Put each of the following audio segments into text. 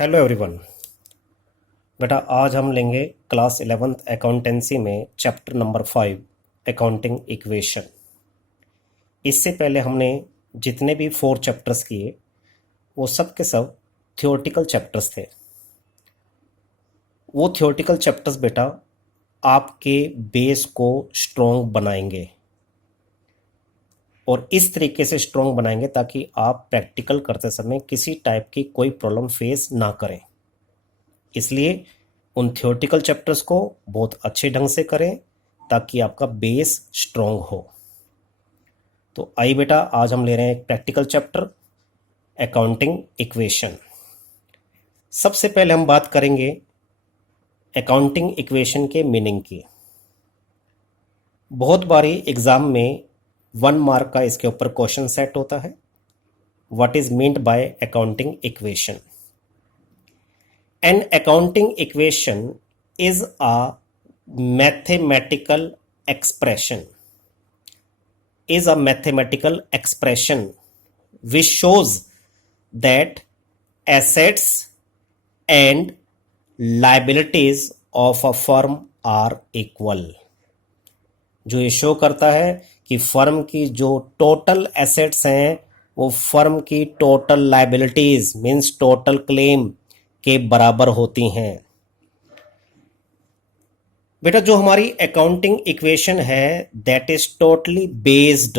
Hello everyone. बेटा आज हम लेंगे क्लास 11th अकाउंटेंसी में चैप्टर नंबर 5 अकाउंटिंग इक्वेशन। इससे पहले हमने जितने भी 4 चैप्टर्स किए वो सब के सब थियोरेटिकल चैप्टर्स थे। वो थियोरेटिकल चैप्टर्स बेटा आपके बेस को स्ट्रॉन्ग बनाएंगे और इस तरीके से स्ट्रॉन्ग बनाएंगे ताकि आप प्रैक्टिकल करते समय किसी टाइप की कोई प्रॉब्लम फेस ना करें। इसलिए उन थियोरेटिकल चैप्टर्स को बहुत अच्छे ढंग से करें ताकि आपका बेस स्ट्रॉन्ग हो। तो आइए बेटा आज हम ले रहे हैं एक प्रैक्टिकल चैप्टर अकाउंटिंग इक्वेशन। सबसे पहले हम बात करेंगे अकाउंटिंग इक्वेशन के मीनिंग की। बहुत बारी एग्जाम में 1 मार्क का इसके ऊपर क्वेश्चन सेट होता है। What is meant by accounting equation? An accounting equation is a mathematical expression which shows that assets and liabilities of a firm are equal। जो ये शो करता है कि फर्म की जो टोटल एसेट्स हैं वो फर्म की total liabilities means total claim के बराबर होती हैं। बेटा जो हमारी अकाउंटिंग इक्वेशन है that is totally based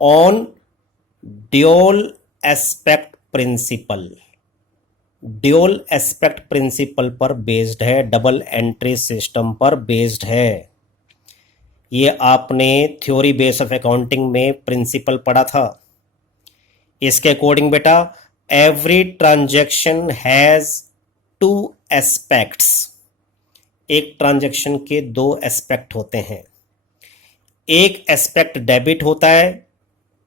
on dual aspect principle. Dual aspect principle पर बेस्ड है, डबल एंट्री सिस्टम पर बेस्ड है। ये आपने थ्योरी बेस ऑफ अकाउंटिंग में प्रिंसिपल पढ़ा था। इसके अकॉर्डिंग बेटा every transaction has 2 aspects। एक ट्रांजैक्शन के 2 एस्पेक्ट होते हैं। एक एस्पेक्ट डेबिट होता है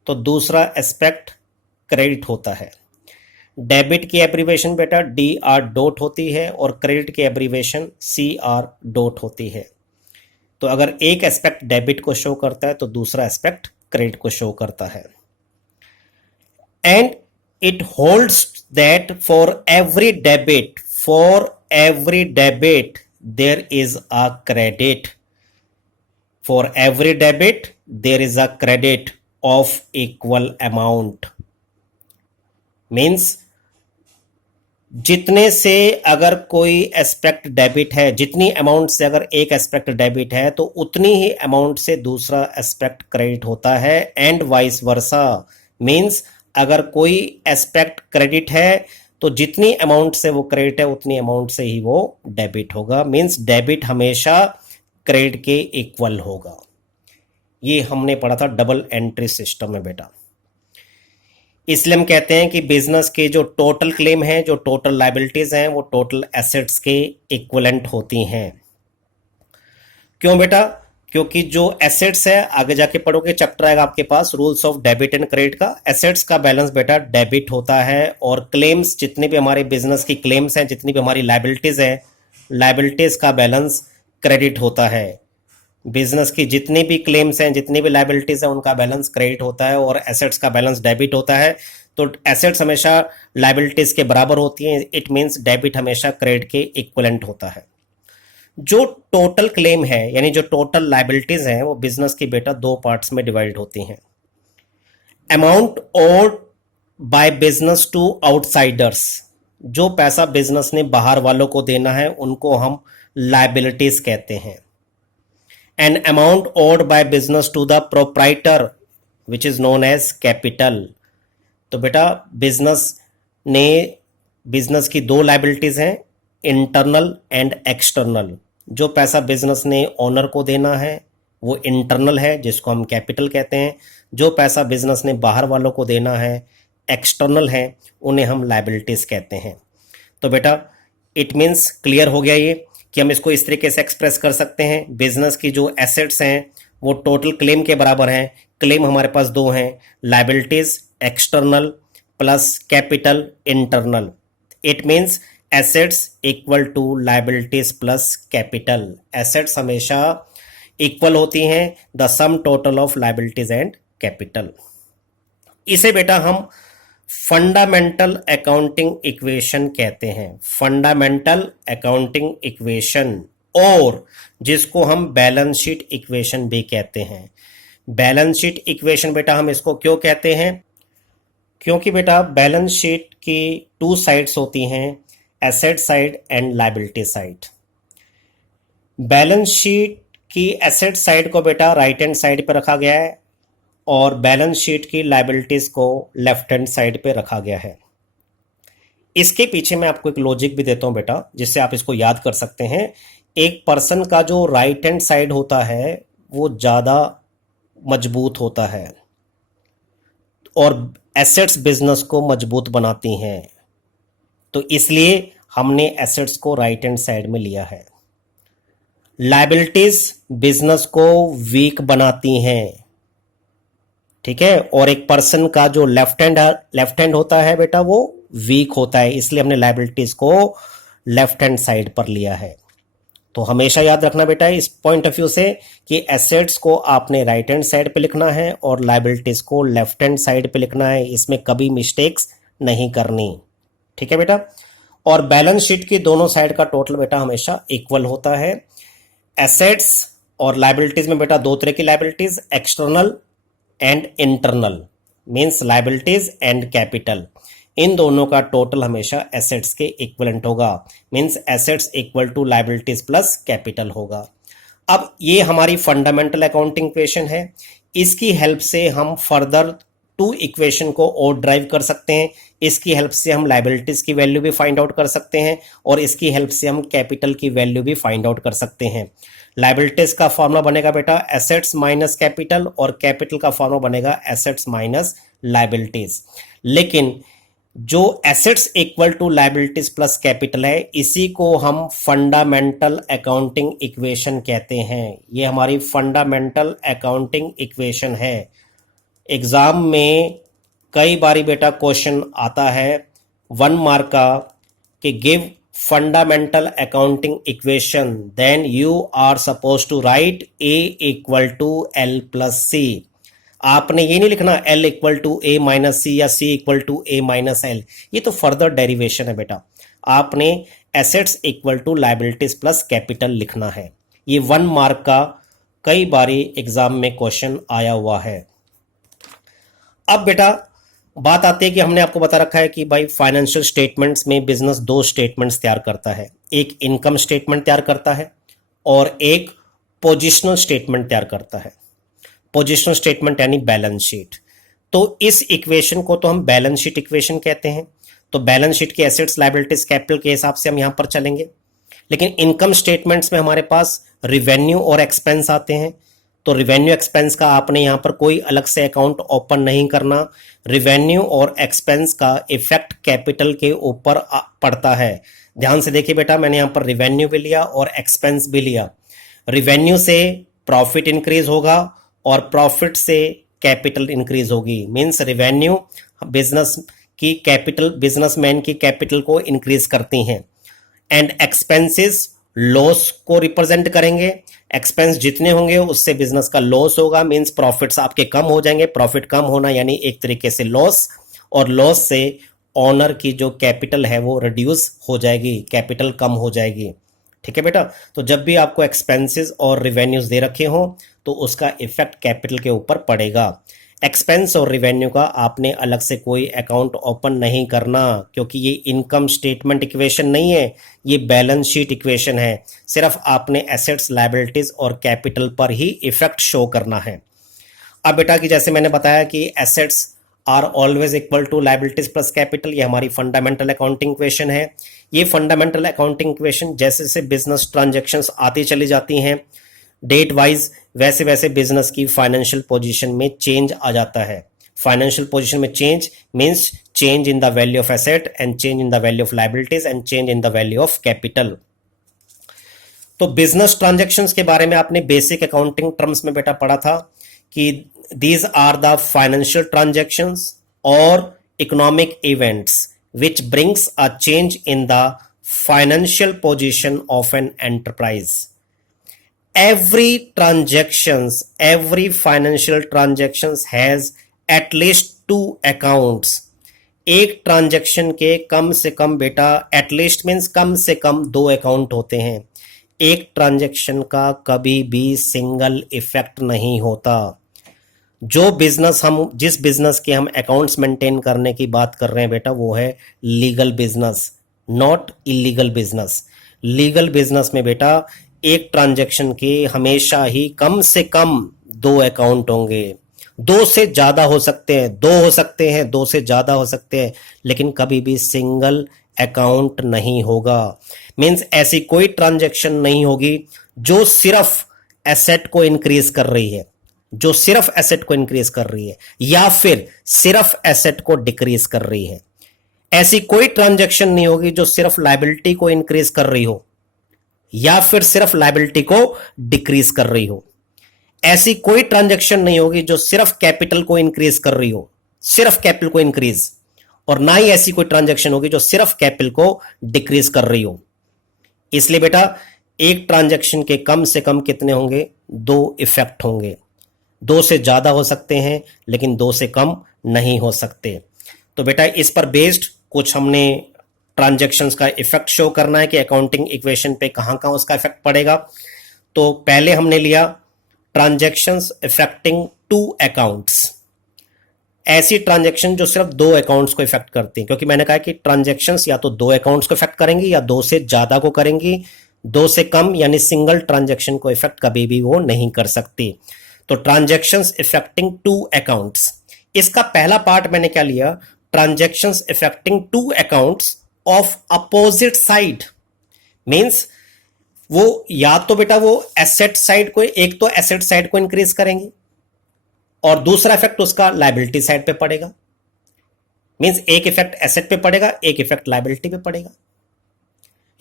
तो दूसरा एस्पेक्ट क्रेडिट होता है। डेबिट की एब्रीवेशन बेटा DR डॉट होती है और क्रेडिट की एब्रीवेशन CR डॉट होती है। तो अगर एक एस्पेक्ट डेबिट को शो करता है तो दूसरा एस्पेक्ट क्रेडिट को शो करता है। And it holds that for every debit there is a credit। For every debit there is a credit of equal amount। Means जितने से अगर कोई एस्पेक्ट डेबिट है, जितनी अमाउंट से अगर एक एस्पेक्ट डेबिट है तो उतनी ही अमाउंट से दूसरा एस्पेक्ट क्रेडिट होता है एंड वाइस वर्सा। मीन्स अगर कोई एस्पेक्ट क्रेडिट है तो जितनी अमाउंट से वो क्रेडिट है उतनी अमाउंट से ही वो डेबिट होगा। मींस डेबिट हमेशा क्रेडिट के इक्वल होगा। ये हमने पढ़ा था डबल एंट्री सिस्टम में बेटा। इसलिए हम कहते हैं कि बिजनेस के जो टोटल क्लेम है, जो टोटल लायबिलिटीज हैं वो टोटल एसेट्स के इक्वलेंट होती हैं। क्यों बेटा? क्योंकि जो एसेट्स है आगे जाके पढ़ोगे चैप्टर आएगा आपके पास rules of debit and credit का। एसेट्स का बैलेंस बेटा डेबिट होता है और क्लेम्स जितने भी हमारे बिजनेस की क्लेम्स हैं, जितनी भी हमारी लायबिलिटीज है, लायबिलिटीज का बैलेंस क्रेडिट होता है। बिजनेस की जितनी भी क्लेम्स हैं, जितनी भी लायबिलिटीज है उनका बैलेंस क्रेडिट होता है और एसेट्स का बैलेंस डेबिट होता है। तो एसेट्स हमेशा लायबिलिटीज के बराबर होती हैं। इट मीन्स डेबिट हमेशा क्रेडिट के इक्वलेंट होता है। जो टोटल क्लेम है यानी जो टोटल लायबिलिटीज हैं वो बिजनेस की बेटा 2 पार्ट्स में डिवाइड होती हैं। Amount owed by business to outsiders, जो पैसा बिजनेस ने बाहर वालों को देना है उनको हम लायबिलिटीज कहते हैं। And amount owed by business to the proprietor which is known as capital. तो बेटा बिजनेस की 2 लायबिलिटीज हैं, इंटरनल एंड एक्सटर्नल। जो पैसा बिजनेस ने ओनर को देना है वो इंटरनल है जिसको हम कैपिटल कहते हैं। जो पैसा बिजनेस ने बाहर वालों को देना है एक्सटर्नल है, उन्हें हम लायबिलिटीज कहते हैं। तो बेटा इट मीन्स क्लियर हो गया ये कि हम इसको इस तरीके से एक्सप्रेस कर सकते हैं। बिजनेस की जो एसेट्स हैं वो टोटल क्लेम के बराबर हैं। क्लेम हमारे पास 2 हैं, liabilities external plus capital internal. It means assets equal to liabilities plus capital. Assets हमेशा इक्वल होती हैं the sum total of liabilities and capital. इसे बेटा हम फंडामेंटल अकाउंटिंग इक्वेशन कहते हैं, फंडामेंटल अकाउंटिंग इक्वेशन, और जिसको हम बैलेंस शीट इक्वेशन भी कहते हैं। बैलेंस शीट इक्वेशन बेटा हम इसको क्यों कहते हैं? क्योंकि बेटा बैलेंस शीट की टू साइड्स होती हैं, asset side and liability side. Balance sheet की एसेट साइड को बेटा राइट हैंड साइड पे रखा गया है और बैलेंस शीट की लायबिलिटीज को लेफ्ट हैंड साइड पे रखा गया है। इसके पीछे मैं आपको एक लॉजिक भी देता हूं बेटा, जिससे आप इसको याद कर सकते हैं। एक पर्सन का जो राइट हैंड साइड होता है वो ज्यादा मजबूत होता है और एसेट्स बिजनेस को मजबूत बनाती हैं, तो इसलिए हमने एसेट्स को राइट हैंड साइड में लिया है। लायबिलिटीज बिजनेस को वीक बनाती हैं, ठीक है, और एक पर्सन का जो लेफ्ट हैंड होता है बेटा वो वीक होता है, इसलिए हमने लायबिलिटीज को लेफ्ट हैंड साइड पर लिया है। तो हमेशा याद रखना बेटा इस पॉइंट ऑफ व्यू से कि एसेट्स को आपने राइट हैंड साइड पे लिखना है और लायबिलिटीज को लेफ्ट हैंड साइड पे लिखना है, इसमें कभी मिस्टेक्स नहीं करनी, ठीक है बेटा। और बैलेंस शीट की दोनों साइड का टोटल बेटा हमेशा इक्वल होता है। एसेट्स और लायबिलिटीज में बेटा दो तरह की liabilities, external and internal, means liabilities and capital, इन दोनों का टोटल हमेशा एसेट्स के इक्विवेलेंट होगा, means assets equal to liabilities plus capital होगा। अब ये हमारी फंडामेंटल अकाउंटिंग इक्वेशन है, इसकी हेल्प से हम फर्दर टू इक्वेशन को और ड्राइव कर सकते हैं। इसकी हेल्प से हम लायबिलिटीज की वैल्यू भी फाइंड आउट कर सकते हैं और इसकी हेल्प से हम कैपिटल की वैल्यू भी फाइंड आउट कर सकते हैं। लायबिलिटीज का फॉर्मूला बनेगा बेटा एसेट्स माइनस कैपिटल और कैपिटल का फॉर्मूला बनेगा एसेट्स माइनस लायबिलिटीज। लेकिन जो assets equal to liabilities plus capital है, इसी को हम फंडामेंटल अकाउंटिंग इक्वेशन कहते हैं। ये हमारी फंडामेंटल अकाउंटिंग इक्वेशन है। एग्जाम में कई बारी बेटा क्वेश्चन आता है 1 मार्क का कि give fundamental accounting equation, then you are suppose to write A equal to L plus C. आपने ये नहीं लिखना L equal to A minus C या C equal to A minus L, ये तो फर्दर डेरिवेशन है बेटा। आपने assets equal to liabilities plus capital लिखना है। ये 1 मार्क का कई बारी एग्जाम में क्वेश्चन आया हुआ है। अब बेटा बात आती है कि हमने आपको बता रखा है कि भाई फाइनेंशियल स्टेटमेंट्स में बिजनेस दो स्टेटमेंट्स तैयार करता है, एक इनकम स्टेटमेंट तैयार करता है और एक पोजिशनल स्टेटमेंट तैयार करता है। पोजिशनल स्टेटमेंट यानी बैलेंस शीट। तो इस इक्वेशन को तो हम बैलेंस शीट इक्वेशन कहते हैं। तो बैलेंस शीट के एसेट्स लायबिलिटीज कैपिटल के हिसाब से हम यहां पर चलेंगे। लेकिन इनकम स्टेटमेंट्स में हमारे पास रिवेन्यू और एक्सपेंस आते हैं, तो रिवेन्यू एक्सपेंस का आपने यहां पर कोई अलग से अकाउंट ओपन नहीं करना। रिवेन्यू और एक्सपेंस का इफेक्ट कैपिटल के ऊपर पड़ता है। ध्यान से देखिए बेटा, मैंने यहां पर रिवेन्यू भी लिया और एक्सपेंस भी लिया। रिवेन्यू से प्रॉफिट इंक्रीज होगा और प्रॉफिट से कैपिटल इंक्रीज होगी, मींस रिवेन्यू बिजनेस की कैपिटल, बिजनेसमैन की कैपिटल को इंक्रीज करती हैं। एंड एक्सपेंसेस लॉस को रिप्रेजेंट करेंगे। एक्सपेंस जितने होंगे उससे बिजनेस का लॉस होगा, मींस प्रॉफिट्स आपके कम हो जाएंगे। प्रॉफिट कम होना यानी एक तरीके से लॉस, और लॉस से ऑनर की जो कैपिटल है वो रिड्यूस हो जाएगी, कैपिटल कम हो जाएगी। ठीक है बेटा, तो जब भी आपको एक्सपेंसेस और रिवेन्यूज दे रखे हो तो उसका इफेक्ट कैपिटल के ऊपर पड़ेगा। एक्सपेंस और रिवेन्यू का आपने अलग से कोई अकाउंट ओपन नहीं करना, क्योंकि ये इनकम स्टेटमेंट इक्वेशन नहीं है, ये बैलेंस शीट इक्वेशन है। सिर्फ आपने एसेट्स, लायबिलिटीज और कैपिटल पर ही इफेक्ट शो करना है। अब बेटा कि जैसे मैंने बताया कि assets are always equal to liabilities plus capital, ये हमारी फंडामेंटल अकाउंटिंग इक्वेशन है। ये फंडामेंटल अकाउंटिंग इक्वेशन जैसे जैसे बिजनेस ट्रांजैक्शंस आती चली जाती हैं डेट वाइज, वैसे वैसे बिजनेस की फाइनेंशियल पोजीशन में चेंज आ जाता है। फाइनेंशियल पोजीशन में change means change in the value of asset and change in the value of liabilities and change in the value of capital. तो बिजनेस ट्रांजैक्शंस के बारे में आपने बेसिक अकाउंटिंग टर्म्स में बेटा पढ़ा था कि these are the financial transactions or economic events which brings a change in the financial position of an enterprise. Every financial transactions has at least two accounts. एक ट्रांजैक्शन के कम से कम बेटा at least means कम से कम 2 अकाउंट होते हैं। एक transaction का कभी भी सिंगल इफेक्ट नहीं होता। जो बिजनेस जिस बिजनेस के हम अकाउंट्स मेंटेन करने की बात कर रहे हैं बेटा, वो है legal business, not illegal business. Legal business में बेटा एक ट्रांजैक्शन के हमेशा ही कम से कम 2 अकाउंट होंगे। 2 से ज्यादा हो सकते हैं, 2 हो सकते हैं, 2 से ज्यादा हो सकते हैं, लेकिन कभी भी सिंगल अकाउंट नहीं होगा। मींस ऐसी कोई ट्रांजैक्शन नहीं होगी जो सिर्फ एसेट को इंक्रीज कर रही है, जो सिर्फ एसेट को इंक्रीज कर रही है, या फिर सिर्फ एसेट को डिक्रीज कर रही है। ऐसी कोई ट्रांजैक्शन नहीं होगी जो सिर्फ लायबिलिटी को इंक्रीज कर रही हो या फिर सिर्फ लायबिलिटी को डिक्रीज कर रही हो। ऐसी कोई ट्रांजैक्शन नहीं होगी जो सिर्फ कैपिटल को इंक्रीज कर रही हो, सिर्फ कैपिटल को इंक्रीज, और ना ही ऐसी कोई ट्रांजैक्शन होगी जो सिर्फ कैपिटल को डिक्रीज कर रही हो। इसलिए बेटा एक ट्रांजैक्शन के कम से कम कितने होंगे? 2 इफेक्ट होंगे। 2 से ज्यादा हो सकते हैं लेकिन 2 से कम नहीं हो सकते। तो बेटा इस पर बेस्ड कुछ हमने ट्रांजैक्शंस का इफेक्ट शो करना है कि अकाउंटिंग इक्वेशन पे कहां कहां उसका इफेक्ट पड़ेगा। तो पहले हमने लिया ट्रांजैक्शंस इफेक्टिंग 2 अकाउंट्स, ऐसी ट्रांजैक्शन जो सिर्फ 2 अकाउंट्स को इफेक्ट करती हैं, क्योंकि मैंने कहा कि ट्रांजैक्शंस या तो 2 अकाउंट्स को इफेक्ट करेंगी या 2 से ज्यादा को करेंगी। 2 से कम यानी सिंगल ट्रांजैक्शन को इफेक्ट कभी भी वो नहीं कर सकती। तो ट्रांजैक्शंस इफेक्टिंग 2 अकाउंट्स, इसका पहला पार्ट मैंने क्या लिया? Transactions affecting 2 accounts of opposite side. Means वो या तो बेटा वो एसेट साइड को, एक तो एसेट साइड को इंक्रीज करेंगे और दूसरा इफेक्ट उसका लायबिलिटी साइड पे पड़ेगा। मींस एक इफेक्ट एसेट पे पड़ेगा, एक इफेक्ट लायबिलिटी पे पड़ेगा,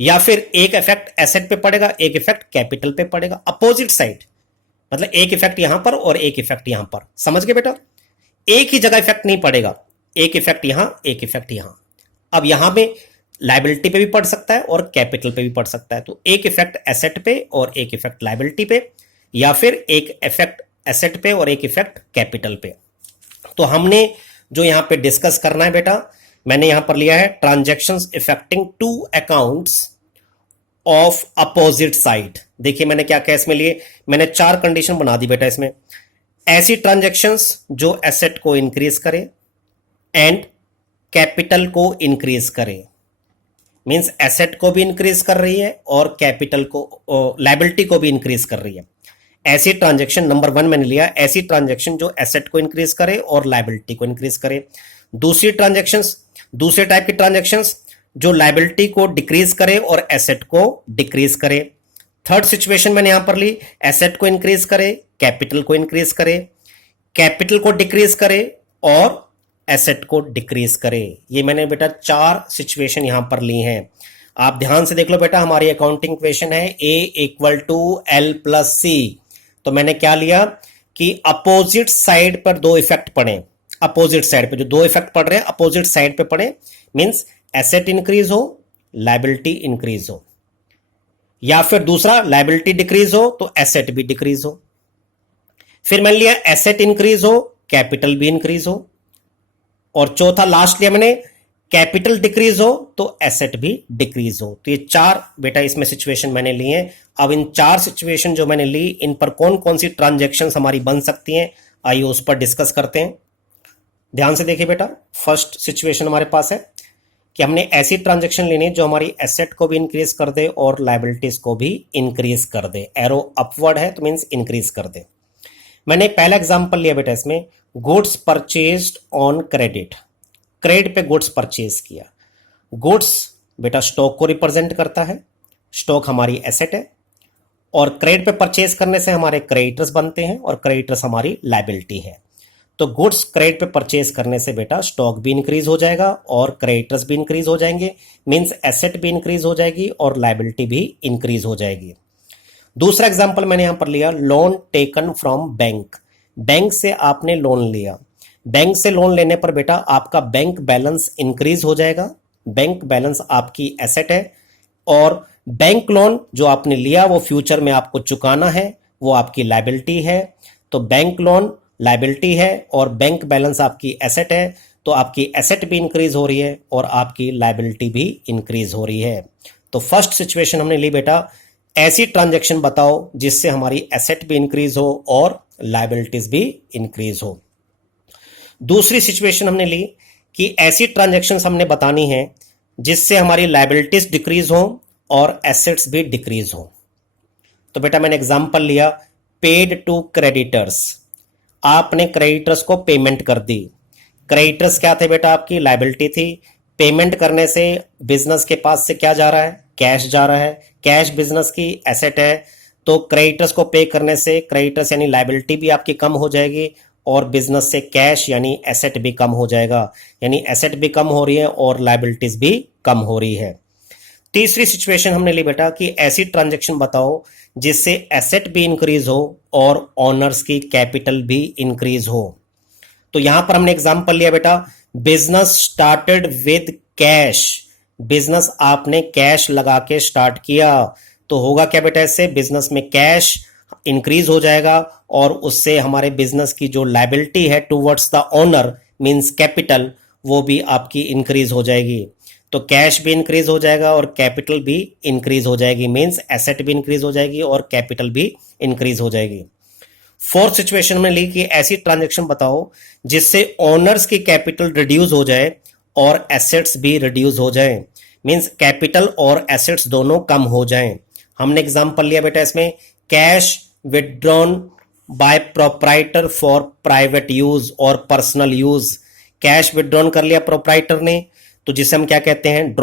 या फिर एक इफेक्ट एसेट पे पड़ेगा, एक इफेक्ट कैपिटल पे पड़ेगा। अपोजिट साइड मतलब एक इफेक्ट यहां पर और एक इफेक्ट यहां पर। समझ गए बेटा? एक ही जगह इफेक्ट नहीं पड़ेगा, एक इफेक्ट यहां, एक इफेक्ट यहां। अब यहां में लायबिलिटी पे भी पड़ सकता है और कैपिटल पे भी पड़ सकता है। तो एक इफेक्ट एसेट पे और एक इफेक्ट लायबिलिटी पे, या फिर एक इफेक्ट एसेट पे और एक इफेक्ट कैपिटल पे। तो हमने जो यहां पे डिस्कस करना है बेटा, मैंने यहां पर लिया है transactions affecting 2 accounts of opposite side. देखिए मैंने क्या क्या इसमें लिए, मैंने 4 कंडीशन बना दी बेटा इसमें। ऐसी ट्रांजैक्शंस जो एसेट को इंक्रीज करे एंड कैपिटल को इंक्रीज करे। मींस एसेट को भी इंक्रीज कर रही है और कैपिटल को, लायबिलिटी को भी इंक्रीज कर रही है। ऐसी ट्रांजैक्शन नंबर 1 मैंने लिया, ऐसी ट्रांजैक्शन जो एसेट को इंक्रीज करे और लायबिलिटी को इंक्रीज करे। दूसरी ट्रांजैक्शंस, दूसरे टाइप की ट्रांजैक्शंस जो लायबिलिटी को डिक्रीज करे और एसेट को डिक्रीज करे। थर्ड सिचुएशन मैंने यहां पर ली, एसेट को इंक्रीज करे, कैपिटल को इंक्रीज करे, कैपिटल को डिक्रीज करे और एसेट को डिक्रीज करे। ये मैंने बेटा 4 सिचुएशन यहां पर ली हैं। आप ध्यान से देख लो बेटा, हमारी अकाउंटिंग इक्वेशन है A = L + C। तो मैंने क्या लिया कि अपोजिट साइड पर 2 इफेक्ट पड़े। अपोजिट साइड पे जो 2 इफेक्ट पड़ रहे हैं अपोजिट साइड पे पड़े। मींस एसेट इंक्रीज हो, लायबिलिटी इंक्रीज हो, या फिर दूसरा लायबिलिटी डिक्रीज हो तो एसेट भी डिक्रीज हो। फिर मैंने लिया एसेट इंक्रीज हो, कैपिटल भी इंक्रीज हो, और चौथा लास्ट लिया मैंने कैपिटल डिक्रीज हो तो एसेट भी डिक्रीज हो। तो ये 4 बेटा इसमें सिचुएशन मैंने ली हैं। अब इन 4 सिचुएशन जो मैंने ली, इन पर कौन कौन सी ट्रांजैक्शंस हमारी बन सकती हैं, आइए उस पर डिस्कस करते हैं। ध्यान से देखिए बेटा, फर्स्ट सिचुएशन हमारे पास है कि हमने ऐसी ट्रांजैक्शन लेनी है जो हमारी एसेट को भी इंक्रीज कर दे और लायबिलिटीज को भी इंक्रीज कर दे। एरो अपवर्ड है तो मींस इंक्रीज कर दे। मैंने पहला एग्जांपल लिया बेटा इसमें, goods purchased on credit. Credit पे गुड्स परचेज किया। गुड्स बेटा स्टॉक को रिप्रेजेंट करता है, स्टॉक हमारी एसेट है, और क्रेडिट पे परचेज करने से हमारे क्रेडिटर्स बनते हैं और क्रेडिटर्स हमारी लायबिलिटी है। तो गुड्स क्रेडिट पे परचेज करने से बेटा स्टॉक भी इंक्रीज हो जाएगा और क्रेडिटर्स भी इंक्रीज हो जाएंगे। मींस एसेट भी इंक्रीज हो जाएगी और लायबिलिटी भी इंक्रीज हो जाएगी। दूसरा एग्जांपल मैंने यहां पर लिया, loan taken from bank. Bank से आपने लोन लिया। बैंक से लोन लेने पर बेटा आपका बैंक बैलेंस इंक्रीज हो जाएगा। बैंक बैलेंस आपकी एसेट है और बैंक लोन जो आपने लिया वो फ्यूचर में आपको चुकाना है, वो आपकी लायबिलिटी है। तो बैंक लोन लायबिलिटी है और बैंक बैलेंस आपकी एसेट है। तो आपकी एसेट भी इंक्रीज हो रही है और आपकी लायबिलिटी भी इंक्रीज हो रही है। तो फर्स्ट सिचुएशन हमने ली बेटा, ऐसी ट्रांजैक्शन बताओ जिससे हमारी एसेट भी इंक्रीज हो और लायबिलिटीज भी इंक्रीज हो। दूसरी सिचुएशन हमने ली कि ऐसी ट्रांजैक्शंस हमने बतानी है जिससे हमारी लायबिलिटीज डिक्रीज हो और एसेट्स भी डिक्रीज हो। तो बेटा मैंने एग्जांपल लिया, पेड टू क्रेडिटर्स, आपने क्रेडिटर्स को पेमेंट कर दी। क्रेडिटर्स क्या थे बेटा? आपकी लायबिलिटी थी। पेमेंट करने से बिजनेस के पास से क्या जा रहा है? कैश जा रहा है। कैश बिजनेस की एसेट है, तो क्रेडिटर्स को पे करने से क्रेडिटर्स यानी लायबिलिटी भी आपकी कम हो जाएगी और बिजनेस से कैश यानी एसेट भी कम हो जाएगा, यानी एसेट भी कम हो रही है और लायबिलिटीज भी कम हो रही है। तीसरी सिचुएशन हमने ली बेटा कि ऐसी ट्रांजैक्शन बताओ जिससे एसेट भी इंक्रीज हो और ओनर्स की कैपिटल भी इंक्रीज हो। तो यहां पर हमने एग्जांपल लिया बेटा, business started with cash, business आपने कैश लगा के स्टार्ट किया, तो होगा क्या बेटा? इससे बिजनेस में कैश इंक्रीज हो जाएगा और उससे हमारे बिजनेस की जो लायबिलिटी है towards the owner means capital, वो भी आपकी इंक्रीज हो जाएगी। तो कैश भी इंक्रीज हो जाएगा और कैपिटल भी इंक्रीज हो जाएगी, मींस एसेट भी इंक्रीज हो जाएगी और कैपिटल भी इंक्रीज हो जाएगी। फोर्थ सिचुएशन में ली कि ऐसी ट्रांजैक्शन बताओ जिससे ओनर्स की कैपिटल रिड्यूस हो जाए और एसेट्स भी रिड्यूस हो जाए, मींस कैपिटल और एसेट्स दोनों कम हो जाएं। हमने एग्जांपल लिया बेटा इसमें, cash withdrawn bye proprietor for private use और पर्सनल यूज। कैश विथड्रॉन कर लिया प्रोप्राइटर ने, तो जिसे हम क्या कहते हैं?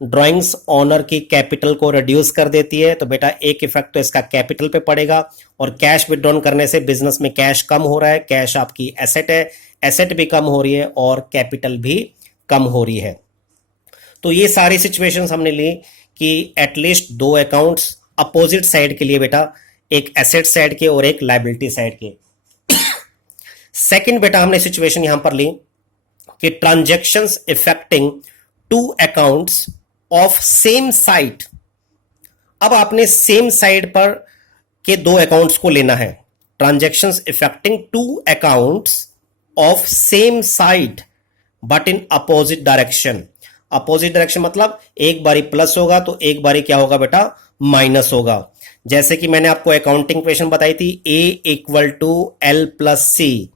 ड्राइंग्स ऑनर की कैपिटल को रिड्यूस कर देती है, तो बेटा एक इफेक्ट तो इसका कैपिटल पे पड़ेगा और कैश विथड्रॉन करने से बिजनेस में कैश कम हो रहा है, कैश आपकी एसेट है, एसेट भी कम हो रही है और कैपिटल भी कम हो रही है। तो ये सारी सिचुएशंस हमने ली कि एटलीस्ट दो अकाउंट्स अपोजिट साइड के लिए बेटा, एक एसेट साइड के और एक लायबिलिटी साइड के। सेकंड बेटा हमने सिचुएशन यहां पर ली कि transactions affecting two accounts of same side. अब आपने सेम साइड पर के दो अकाउंट्स को लेना है। Transactions affecting two accounts of same side but in opposite direction. Opposite direction मतलब एक बारी प्लस होगा तो एक बारी क्या होगा बेटा? माइनस होगा। जैसे कि मैंने आपको अकाउंटिंग इक्वेशन बताई थी, A equal to L plus C.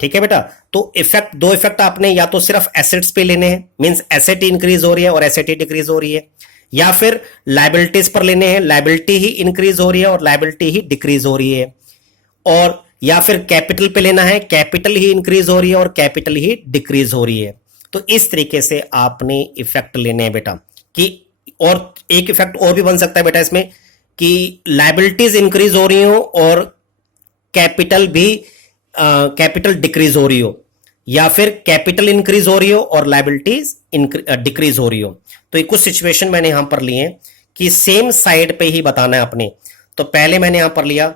ठीक है बेटा, तो इफेक्ट, दो इफेक्ट आपने या तो सिर्फ एसेट्स पे लेने हैं, मींस एसेट इंक्रीज हो रही है और एसेट ही डिक्रीज हो रही है, या फिर लायबिलिटीज पर लेने हैं, लायबिलिटी ही इंक्रीज हो रही है और लायबिलिटी ही डिक्रीज हो रही है, और या फिर कैपिटल पे लेना है, कैपिटल ही इंक्रीज हो रही है और कैपिटल ही डिक्रीज हो रही है। तो इस तरीके से आपने इफेक्ट लेने हैं बेटा कि, और एक इफेक्ट और भी बन सकता है बेटा इसमें कि लायबिलिटीज इंक्रीज हो रही हो और कैपिटल भी कैपिटल डिक्रीज हो रही हो, या फिर कैपिटल इंक्रीज हो रही हो और लायबिलिटीज डिक्रीज हो रही हो। तो ये कुछ सिचुएशन मैंने यहां पर लिए कि सेम साइड पे ही बताना है आपने। तो पहले मैंने यहां पर लिया,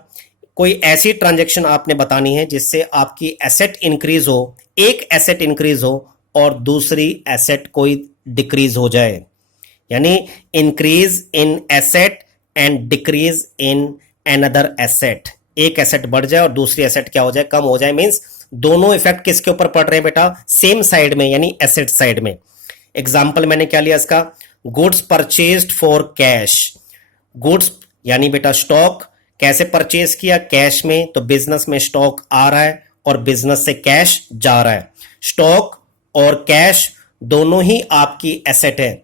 कोई ऐसी ट्रांजैक्शन आपने बतानी है जिससे आपकी एसेट इंक्रीज हो, एक एसेट इंक्रीज हो और दूसरी एसेट कोई डिक्रीज हो जाए, यानी increase in asset and decrease in another asset. एक एसेट बढ़ जाए और दूसरी एसेट क्या हो जाए? कम हो जाए, मींस दोनों इफेक्ट किसके ऊपर पड़ रहे हैं बेटा? सेम साइड में, यानी एसेट साइड में। एग्जांपल मैंने क्या लिया इसका, goods purchased for cash. Goods यानी बेटा स्टॉक, कैसे परचेज किया? कैश में, तो बिजनेस में स्टॉक आ रहा है और बिजनेस से कैश जा रहा है। स्टॉक और कैश दोनों ही आपकी एसेट है।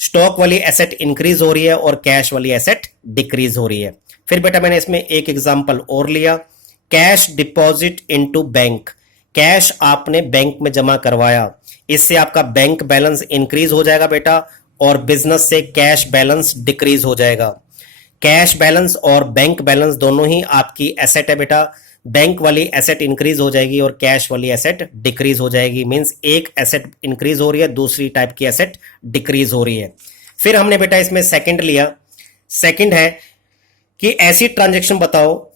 स्टॉक वाली एसेट इंक्रीज हो रही है और कैश वाली एसेट डिक्रीज हो रही है। फिर बेटा मैंने इसमें एक एग्जांपल और लिया, cash deposit into bank. Cash आपने बैंक में जमा करवाया, इससे आपका बैंक बैलेंस इंक्रीज हो जाएगा बेटा और बिजनेस से कैश बैलेंस डिक्रीज हो जाएगा। कैश बैलेंस और बैंक बैलेंस दोनों ही आपकी एसेट है बेटा। बैंक वाली एसेट इंक्रीज हो जाएगी और कैश वाली एसेट डिक्रीज हो जाएगी, मींस एक एसेट इंक्रीज हो रही है, दूसरी टाइप की एसेट डिक्रीज हो रही है। फिर हमने बेटा इसमें सेकंड लिया, सेकंड है कि ऐसी ट्रांजैक्शन बताओ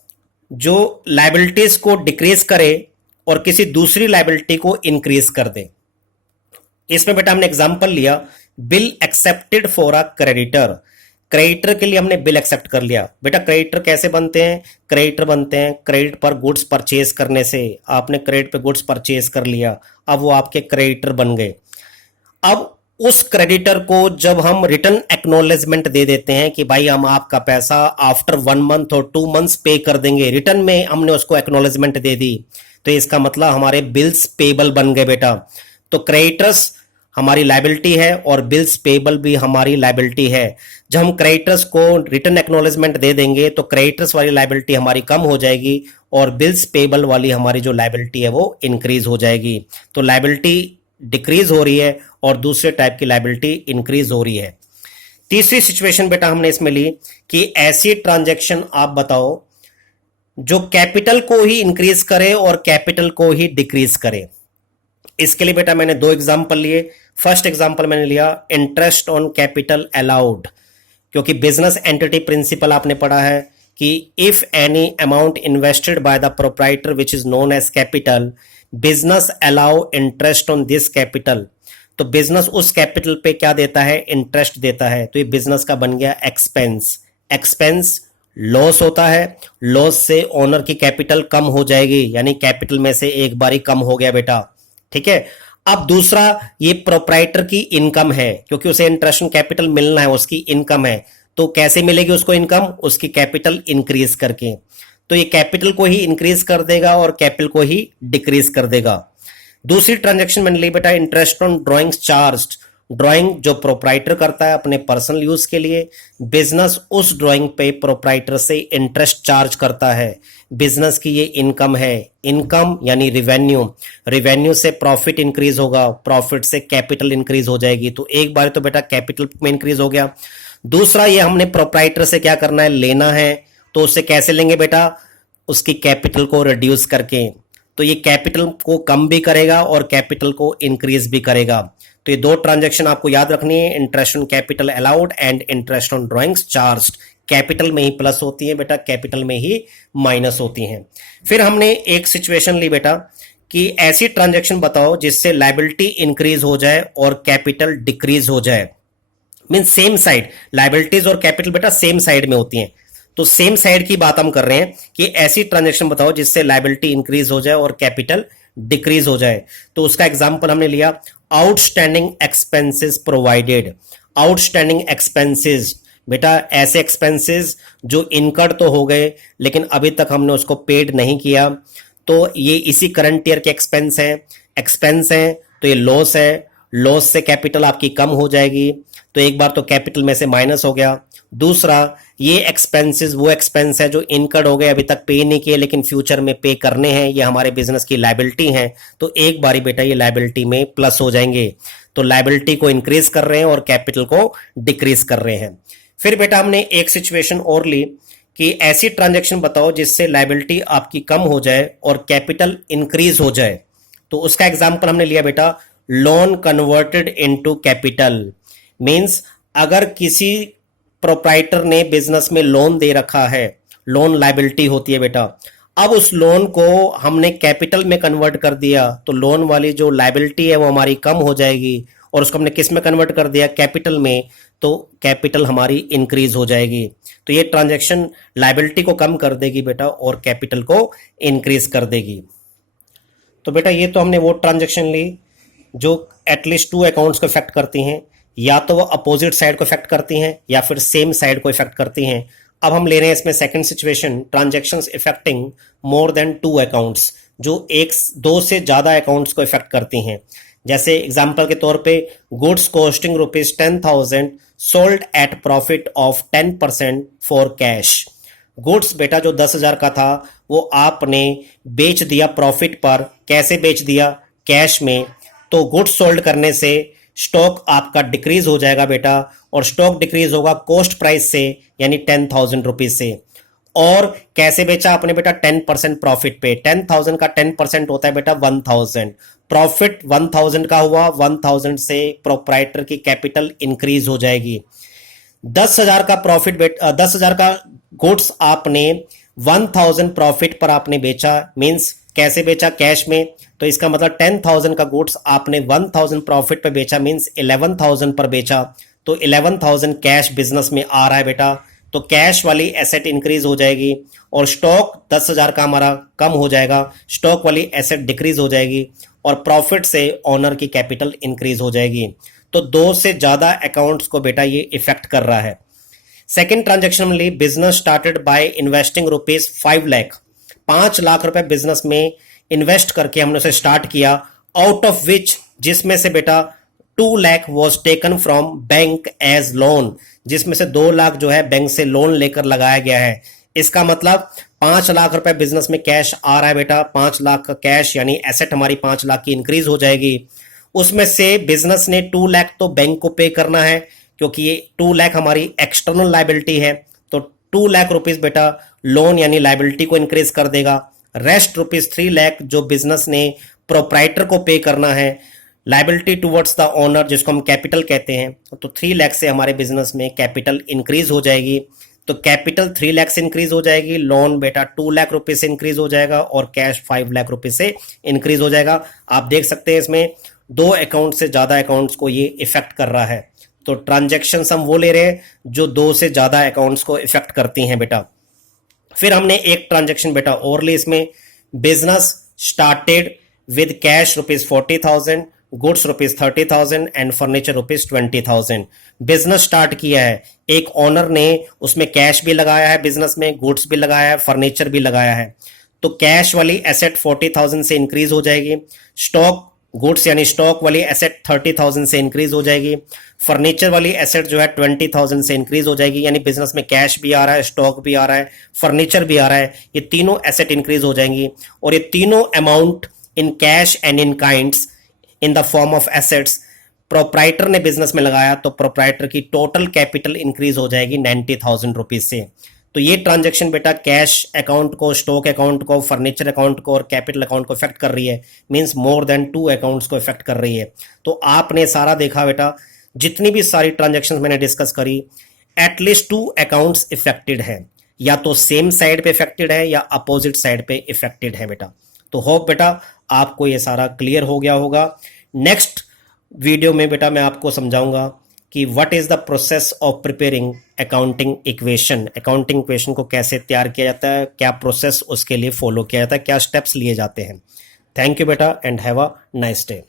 जो लायबिलिटीज को डिक्रीज करे और किसी दूसरी लायबिलिटी को इंक्रीज कर दे। इसमें बेटा हमने एग्जांपल लिया, bill accepted for a creditor. Creditor के लिए हमने बिल एक्सेप्ट कर लिया। बेटा क्रेडिटर कैसे बनते हैं? क्रेडिटर बनते हैं क्रेडिट पर गुड्स परचेज करने से। आपने क्रेडिट पे गुड्स परचेज कर लिया, अब वो आपके क्रेडिटर बन गए। अब उस क्रेडिटर को जब हम रिटर्न एक्नॉलेजमेंट दे देते हैं कि भाई हम आपका पैसा आफ्टर 1 मंथ और 2 मंथ्स पे कर देंगे, रिटर्न में हमने उसको एक्नॉलेजमेंट दे दी, तो इसका मतलब हमारे बिल्स पेबल बन गए बेटा। तो क्रेडिटर्स हमारी लायबिलिटी है और बिल्स पेबल भी हमारी लायबिलिटी है। जब हम क्रेडिटर्स को रिटर्न एक्नॉलेजमेंट दे देंगे तो क्रेडिटर्स वाली लायबिलिटी हमारी कम हो जाएगी और बिल्स पेबल वाली हमारी जो लायबिलिटी है वो इंक्रीज हो जाएगी। तो लायबिलिटी डिक्रीज हो रही है और दूसरे टाइप की लायबिलिटी इंक्रीज हो रही है। तीसरी सिचुएशन बेटा हमने इसमें ली कि ऐसी ट्रांजैक्शन आप बताओ जो कैपिटल को ही इंक्रीज करे और कैपिटल को ही डिक्रीज करे। इसके लिए बेटा मैंने 2 एग्जांपल लिए। फर्स्ट एग्जांपल मैंने लिया इंटरेस्ट ऑन कैपिटल अलाउड, क्योंकि बिजनेस एंटिटी प्रिंसिपल आपने पढ़ा है कि if any amount invested by the proprietor which is known as capital, business allow interest on this capital. तो बिजनेस उस कैपिटल पे क्या देता है? इंटरेस्ट देता है। तो ये बिजनेस का बन गया एक्सपेंस। एक्सपेंस लॉस होता है, लॉस से ओनर की कैपिटल कम हो जाएगी, यानी कैपिटल में से एक बारी कम हो गया बेटा। ठीक है। अब दूसरा ये प्रोप्राइटर की इनकम है, क्योंकि उसे इंटरेस्ट ऑन कैपिटल मिलना है, उसकी इनकम है। तो कैसे मिलेगी उसको इनकम? उसकी कैपिटल इंक्रीज करके। तो ये कैपिटल को ही इंक्रीज कर देगा और कैपिटल को ही डिक्रीज कर देगा। दूसरी ट्रांजैक्शन मैंने ली बेटा interest on drawings charged. Drawing जो प्रोप्राइटर करता है अपने पर्सनल यूज के लिए, बिजनेस उस ड्राइंग पे प्रोप्राइटर से इंटरेस्ट चार्ज करता है। बिजनेस की ये इनकम है। इनकम यानी रिवेन्यू, रिवेन्यू से प्रॉफिट इंक्रीज होगा, प्रॉफिट से कैपिटल इंक्रीज हो जाएगी। तो एक बार तो बेटा कैपिटल में इंक्रीज हो गया। दूसरा ये हमने प्रोप्राइटर से क्या करना है? लेना है। तो उससे कैसे लेंगे बेटा? उसकी कैपिटल को रिड्यूस करके। तो ये कैपिटल को कम भी करेगा और कैपिटल को इंक्रीज भी करेगा। तो ये 2 ट्रांजैक्शन आपको याद रखनी है, interest on capital allowed and interest on drawings charged. Capital में ही प्लस होती है बेटा, कैपिटल में ही माइनस होती हैं। फिर हमने एक सिचुएशन ली बेटा कि ऐसी ट्रांजैक्शन बताओ जिससे लायबिलिटी इंक्रीज हो जाए और कैपिटल डिक्रीज हो जाए। मीन सेम साइड, लायबिलिटीज और कैपिटल बेटा सेम साइड में होती हैं। तो सेम साइड की बात हम कर रहे हैं कि ऐसी ट्रांजैक्शन बताओ जिससे लायबिलिटी इंक्रीज हो जाए और कैपिटल डिक्रीज हो जाए। तो उसका एग्जांपल हमने लिया outstanding expenses provided. Outstanding expenses बेटा ऐसे एक्सपेंसेस जो इनकर्ड तो हो गए लेकिन अभी तक हमने उसको पेड नहीं किया, तो ये इसी करंट ईयर के एक्सपेंस हैं। तो ये लॉस है, लॉस से कैपिटल आपकी कम हो जाएगी। तो एक बार तो कैपिटल में से माइनस हो गया। दूसरा ये एक्सपेंसेस वो एक्सपेंस है जो इनकर्ड हो गए, अभी तक पे नहीं किए लेकिन फ्यूचर में पे करने हैं, ये हमारे बिजनेस की लायबिलिटी हैं। तो एक बारी बेटा ये लायबिलिटी में प्लस हो जाएंगे। तो लायबिलिटी को इंक्रीज कर रहे हैं और कैपिटल को डिक्रीज कर रहे हैं। फिर बेटा हमने एक सिचुएशन और ली कि ऐसी ट्रांजैक्शन बताओ जिससे लायबिलिटी आपकी कम हो जाए और कैपिटल इंक्रीज हो जाए। तो उसका एग्जांपल हमने लिया बेटा loan converted into capital. Means अगर किसी प्रोप्राइटर ने बिजनेस में लोन दे रखा है, लोन लायबिलिटी होती है बेटा, अब उस लोन को हमने कैपिटल में कन्वर्ट कर दिया तो लोन वाली जो लायबिलिटी है वो हमारी कम हो जाएगी और उसको हमने किस में कन्वर्ट कर दिया? कैपिटल में। तो कैपिटल हमारी इंक्रीज हो जाएगी। तो ये ट्रांजैक्शन लायबिलिटी को कम कर देगी बेटा और कैपिटल को इंक्रीज कर देगी। तो बेटा ये तो हमने वो ट्रांजैक्शन ली जो एटलीस्ट 2 अकाउंट्स को इफेक्ट करती हैं, या तो वो अपोजिट साइड को इफेक्ट करती हैं या फिर सेम साइड को इफेक्ट करती हैं। अब हम ले रहे हैं इसमें second situation transactions affecting more than 2 accounts, जो 2 से ज्यादा अकाउंट्स को इफेक्ट करती हैं। जैसे एग्जांपल के तौर पे goods costing ₹10,000 sold at profit of 10% for cash. Goods बेटा जो 10,000 का था वो आपने बेच दिया प्रॉफिट पर। कैसे बेच दिया? कैश में। तो गुड्स सोल्ड करने से स्टॉक आपका डिक्रीज हो जाएगा बेटा, और स्टॉक डिक्रीज होगा कॉस्ट प्राइस से यानी 10,000 रुपीज से। और कैसे बेचा आपने बेटा? 10% प्रॉफिट पे। 10,000 का 10% होता है बेटा 1,000। प्रॉफिट 1,000 का हुआ, 1,000 से प्रोप्राइटर की कैपिटल इंक्रीज हो जाएगी। 10,000 का प्रॉफिट 10,000 का गुड्स आपने 1,000 प्रॉफिट पर आपने बेचा। मींस कैसे बेचा? कैश में। तो इसका मतलब 10,000 का गुड्स आपने 1,000 प्रॉफिट पर बेचा, मींस 11,000 पर बेचा। तो 11,000 कैश बिजनेस में आ रहा है बेटा, तो कैश वाली एसेट इंक्रीज हो जाएगी और स्टॉक 10,000 का हमारा कम हो जाएगा, स्टॉक वाली एसेट डिक्रीज हो जाएगी और प्रॉफिट से ओनर की कैपिटल इंक्रीज हो जाएगी। तो दो से ज्यादा अकाउंट्स को बेटा ये इफेक्ट कर रहा है। सेकेंड ट्रांजेक्शन में business started by investing rupees 5 lakh, 5 lakh रुपए बिजनेस में इन्वेस्ट करके हमने उसे स्टार्ट किया, आउट ऑफ विच, जिसमें से बेटा 2 lakh was taken from bank as loan, जिसमें से 2 लाख जो है बैंक से लोन लेकर लगाया गया है। इसका मतलब 5 लाख रुपए बिजनेस में कैश आ रहा है बेटा, 5 लाख का कैश यानी एसेट हमारी 5 लाख की इंक्रीज हो जाएगी। उसमें से बिजनेस ने 2 लाख तो बैंक को पे करना है क्योंकि ये 2 लाख हमारी एक्सटर्नल लाइबिलिटी है, तो 2 लाख रुपीज बेटा लोन यानी लाइबिलिटी को इंक्रीज कर देगा। रेस्ट रुपीज 3 लाख जो बिजनेस ने प्रोप्राइटर को पे करना है, लाइबिलिटी टुवर्ड्स द ओनर जिसको हम कैपिटल कहते हैं, तो 3 लाख से हमारे बिजनेस में कैपिटल इंक्रीज हो जाएगी। तो कैपिटल 3 लाख से इंक्रीज हो जाएगी, लोन बेटा 2 लाख रुपए से इंक्रीज हो जाएगा और कैश 5 लाख रुपए से इंक्रीज हो जाएगा। आप देख सकते हैं इसमें 2 अकाउंट से ज्यादा अकाउंट्स को ये इफेक्ट कर रहा है। तो ट्रांजेक्शन हम वो ले रहे हैं जो 2 से ज्यादा अकाउंट्स को इफेक्ट करती हैं बेटा। फिर हमने एक ट्रांजेक्शन बेटा और ली इसमें, business started with cash rupees 40,000, goods rupees 30,000 and furniture rupees 20,000। Business start किया है, एक ओनर ने उसमें कैश भी लगाया है, बिजनेस में गुड्स भी लगाया है, फर्नीचर भी लगाया है। तो कैश वाली एसेट 40,000 से इंक्रीज हो जाएगी, स्टॉक गुड्स यानी स्टॉक वाली एसेट 30,000 से इंक्रीज हो जाएगी, फर्नीचर वाली एसेट जो है 20,000 से इंक्रीज हो जाएगी, यानी बिजनेस में कैश भी आ रहा है, स्टॉक भी आ रहा है, फर्नीचर भी आ रहा है, ये तीनों एसेट इंक्रीज हो जाएंगी और ये तीनों amount in cash and in kinds in the form of assets proprietor ने बिजनेस में लगाया, तो प्रोप्राइटर की टोटल कैपिटल इंक्रीज हो जाएगी 90,000 रुपीज से। तो ये ट्रांजैक्शन बेटा कैश अकाउंट को, स्टॉक अकाउंट को, फर्नीचर अकाउंट को और कैपिटल अकाउंट को इफेक्ट कर रही है, मींस मोर देन 2 अकाउंट्स को इफेक्ट कर रही है। तो आपने सारा देखा बेटा, जितनी भी सारी ट्रांजैक्शंस मैंने डिस्कस करी, एटलीस्ट 2 अकाउंट्स इफेक्टेड है, या तो सेम साइड पे इफेक्टेड है या अपोजिट साइड पे इफेक्टेड है बेटा। तो होप बेटा आपको ये सारा क्लियर हो गया होगा। नेक्स्ट वीडियो में बेटा मैं आपको समझाऊंगा कि what is the process of preparing accounting equation, accounting equation को कैसे तैयार किया जाता है, क्या प्रोसेस उसके लिए फॉलो किया जाता है, क्या स्टेप्स लिए जाते हैं। थैंक यू बेटा and have a nice day.